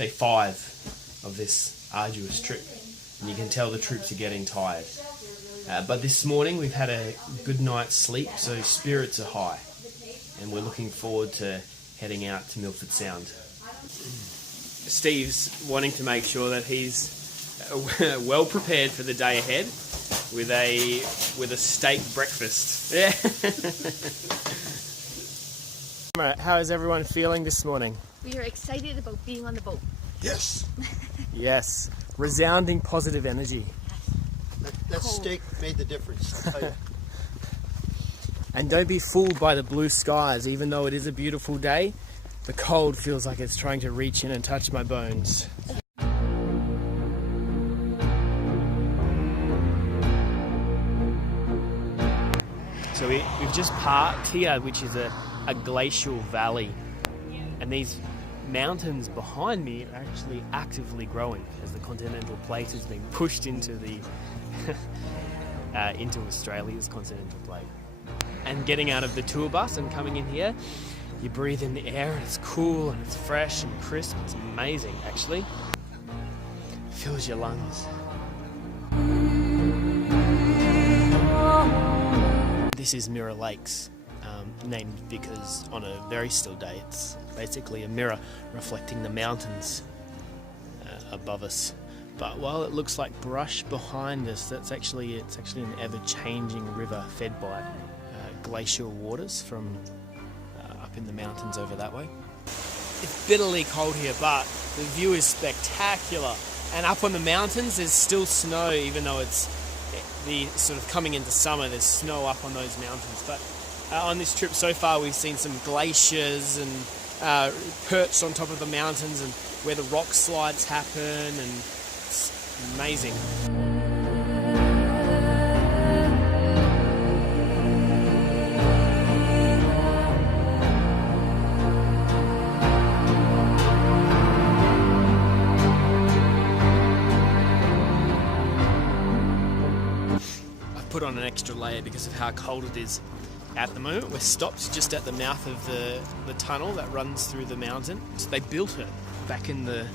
day 5 of this arduous trip, and you can tell the troops are getting tired. But this morning we've had a good night's sleep, so spirits are high, and we're looking forward to heading out to Milford Sound. Steve's wanting to make sure that he's well prepared for the day ahead with a steak breakfast. Yeah. How is everyone feeling this morning? We are excited about being on the boat. Yes. Yes. Resounding positive energy. That steak made the difference, I'll tell you. And don't be fooled by the blue skies. Even though it is a beautiful day, the cold feels like it's trying to reach in and touch my bones. So we've just parked here, which is a glacial valley. And these mountains behind me are actually actively growing as the continental plate has been pushed into the into Australia's continental plate. And getting out of the tour bus and coming in here, you breathe in the air and it's cool and it's fresh and crisp. It's amazing, actually. Fills your lungs. This is Mirror Lakes, named because on a very still day it's basically a mirror reflecting the mountains above us. But while it looks like brush behind us, it's actually an ever-changing river fed by glacial waters from up in the mountains over that way. It's bitterly cold here, but the view is spectacular. And up on the mountains there's still snow, even though it's the sort of coming into summer, there's snow up on those mountains. But on this trip so far we've seen some glaciers and perched on top of the mountains and where the rock slides happen, and it's amazing. Put on an extra layer because of how cold it is at the moment. We're stopped just at the mouth of the tunnel that runs through the mountain. So they built it back in the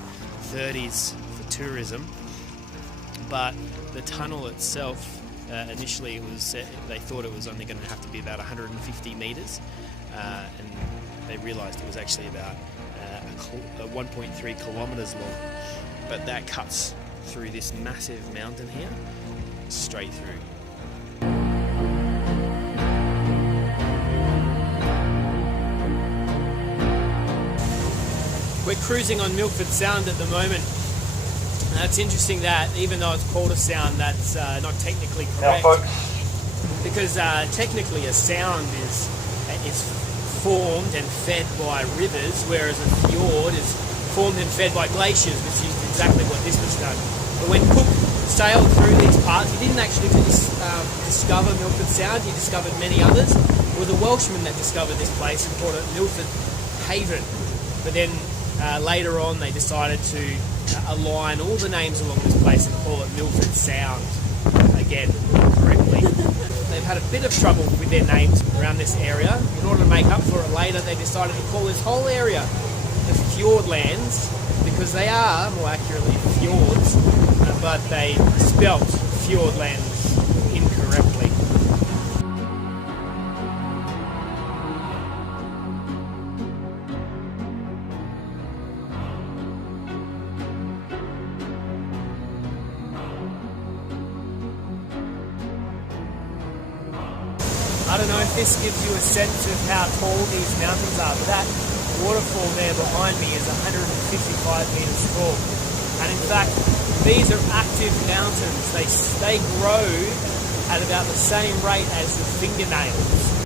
30s for tourism, but the tunnel itself initially they thought it was only going to have to be about 150 metres, and they realised it was actually about 1.3 kilometres long. But that cuts through this massive mountain here, straight through. We're cruising on Milford Sound at the moment. It's interesting that even though it's called a sound, that's not technically correct. Now, folks. Because technically a sound is formed and fed by rivers, whereas a fjord is formed and fed by glaciers, which is exactly what this was done. But when Cook sailed through these parts, he didn't actually discover Milford Sound, he discovered many others. It was a Welshman that discovered this place and called it Milford Haven. But then later on they decided to align all the names along this place and call it Milford Sound, again, correctly. They've had a bit of trouble with their names around this area. In order to make up for it later, they decided to call this whole area the Fjordlands, because they are, more accurately, fjords, but they spelt Fjordlands incorrectly. I don't know if this gives you a sense of how tall these mountains are, but that waterfall there behind me is 155 metres tall. And in fact, these are active mountains. They grow at about the same rate as the fingernails.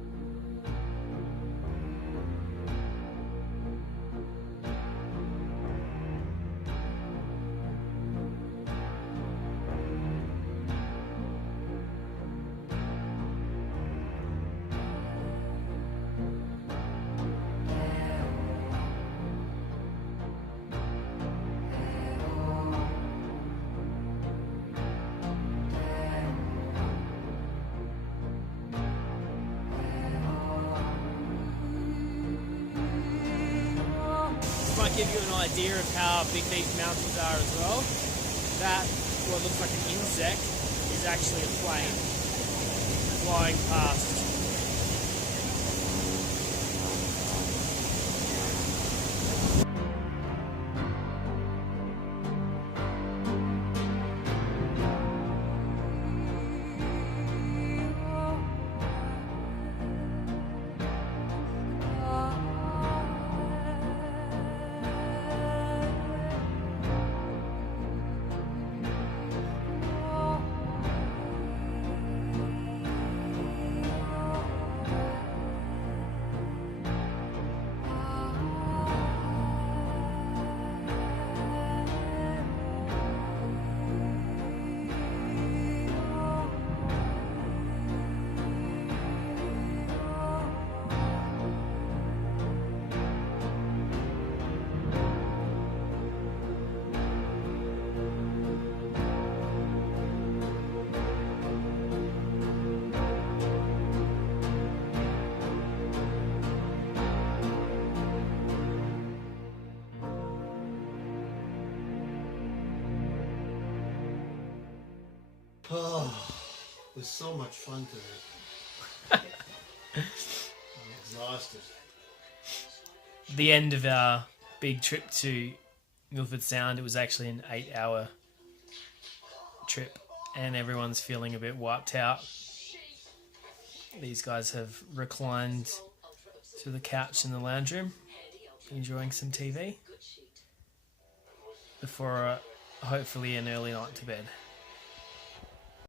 give you an idea of how big these mountains are as well, that, what looks like an insect, is actually a plane flying past. Oh, it was so much fun today. I'm exhausted. The end of our big trip to Milford Sound, it was actually an 8-hour trip, and everyone's feeling a bit wiped out. These guys have reclined to the couch in the lounge room, enjoying some TV before hopefully an early night to bed.